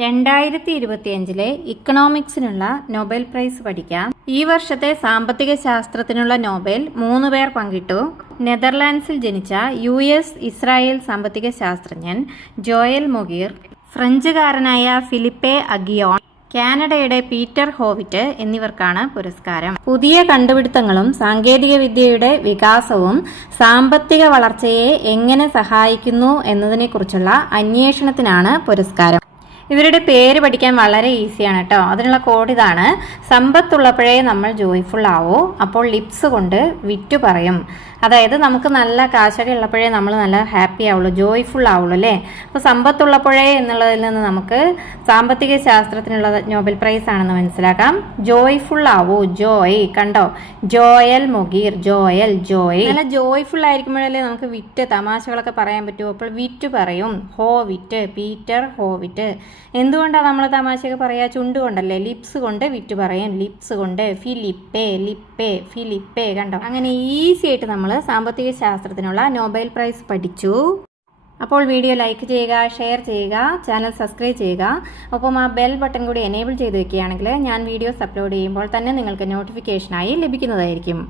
2025 ഇക്കണോമിക്സിനുള്ള Nobel prize പഠിക്കാം. ഈ വർഷത്തെ സാമ്പത്തിക ശാസ്ത്രത്തിനുള്ള നൊബേൽ 3 പേർ പങ്കിട്ടു. നെതർലാൻഡ്സിൽ ജനിച്ച ഇസ്രായേൽ സാമ്പത്തിക ശാസ്ത്രജ്ഞൻ ജോയൽ മൊഗീർ, ഫ്രഞ്ചുകാരനായ ഫിലിപ്പെ അഗിയോൺ, കാനഡയുടെ പീറ്റർ ഹോവിറ്റ് എന്നിവർക്കാണ് പുരസ്കാരം. പുതിയ കണ്ടുപിടുത്തങ്ങളും സാങ്കേതിക വിദ്യയുടെ വികാസവും സാമ്പത്തിക വളർച്ചയെ എങ്ങനെ സഹായിക്കുന്നു എന്നതിനെക്കുറിച്ചുള്ള അന്വേഷണത്തിനാണ് പുരസ്കാരം. ഇവരുടെ പേര് പഠിക്കാൻ വളരെ ഈസിയാണ് കേട്ടോ. അതിനുള്ള കോഡ് ഇതാണ്: സമ്പത്തുള്ളപ്പോഴേ നമ്മൾ ജോയ്ഫുൾ ആവൂ, അപ്പോൾ ലിപ്സ് കൊണ്ട് വിറ്റു പറയും. അതായത് നമുക്ക് നല്ല കാശൊക്കെ ഉള്ളപ്പോഴേ നമ്മൾ നല്ല ഹാപ്പി ആവുള്ളൂ, ജോയ്ഫുൾ ആവുള്ളൂ അല്ലേ. അപ്പോൾ സമ്പത്തുള്ളപ്പോഴേ എന്നുള്ളതിൽ നിന്ന് നമുക്ക് സാമ്പത്തിക ശാസ്ത്രത്തിനുള്ള നൊബേൽ പ്രൈസ് ആണെന്ന് മനസ്സിലാക്കാം. ജോയ്ഫുൾ ആവൂ, ജോയ്, കണ്ടോ, ജോയൽ മൊഗീർ, ജോയ്. നല്ല ജോയ്ഫുൾ ആയിരിക്കുമ്പോഴല്ലേ നമുക്ക് വിറ്റ് തമാശകളൊക്കെ പറയാൻ പറ്റുമോ. അപ്പോൾ വിറ്റ് പറയും. ഹോവിറ്റ്, പീറ്റർ ഹോവിറ്റ്. എന്തുകൊണ്ടാണ് നമ്മൾ തമാശയൊക്കെ പറയാ? ചുണ്ടുകൊണ്ടല്ലേ, ലിപ്സ് കൊണ്ട് വിറ്റ് പറയും. ലിപ്സ് കൊണ്ട് ഫിലിപ്പെ. കണ്ടോ, അങ്ങനെ ഈസി ആയിട്ട് നമ്മൾ സാമ്പത്തിക ശാസ്ത്രത്തിനുള്ള നൊബേൽ പ്രൈസ് പഠിച്ചു. അപ്പോൾ വീഡിയോ ലൈക്ക് ചെയ്യുക, ഷെയർ ചെയ്യുക, ചാനൽ സബ്സ്ക്രൈബ് ചെയ്യുക. ഒപ്പം ആ ബെൽ ബട്ടൺ കൂടി എനേബിൾ ചെയ്ത് വെക്കുകയാണെങ്കിൽ ഞാൻ വീഡിയോസ് അപ്ലോഡ് ചെയ്യുമ്പോൾ തന്നെ നിങ്ങൾക്ക് നോട്ടിഫിക്കേഷനായി ലഭിക്കുന്നതായിരിക്കും.